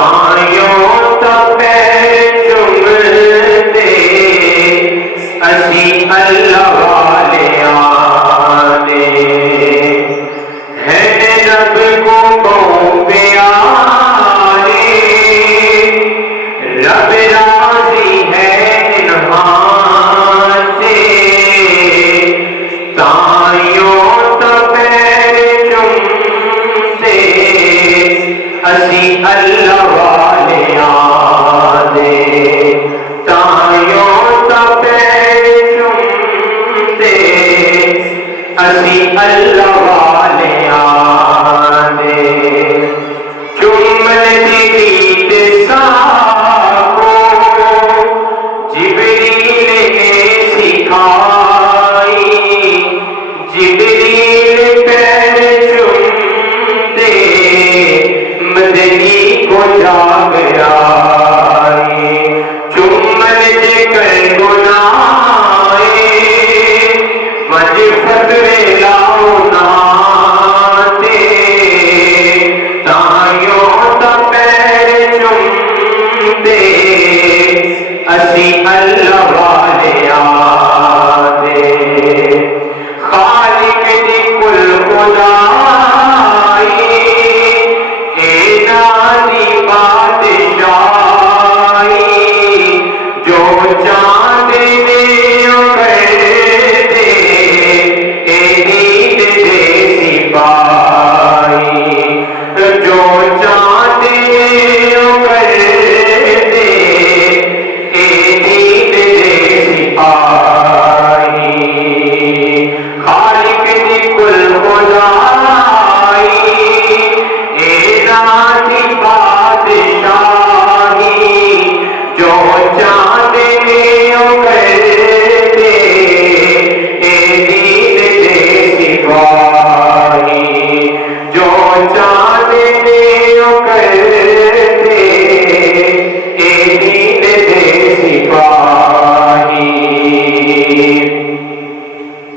تائیوں تا پیر چومتے اسی اللہ والے آنے ہیں رب کو بہت پیارے رب راضی ہے انہاں سے تائیوں تا پیر چومتے اسی اللہ والے آنے تائیوں تا پیر چومتے اسی اللہ والے آنے چومن دی ریت ساکو جبریل نے سکھائی جبریل پیر چومتے مدنی کو جاگ آئی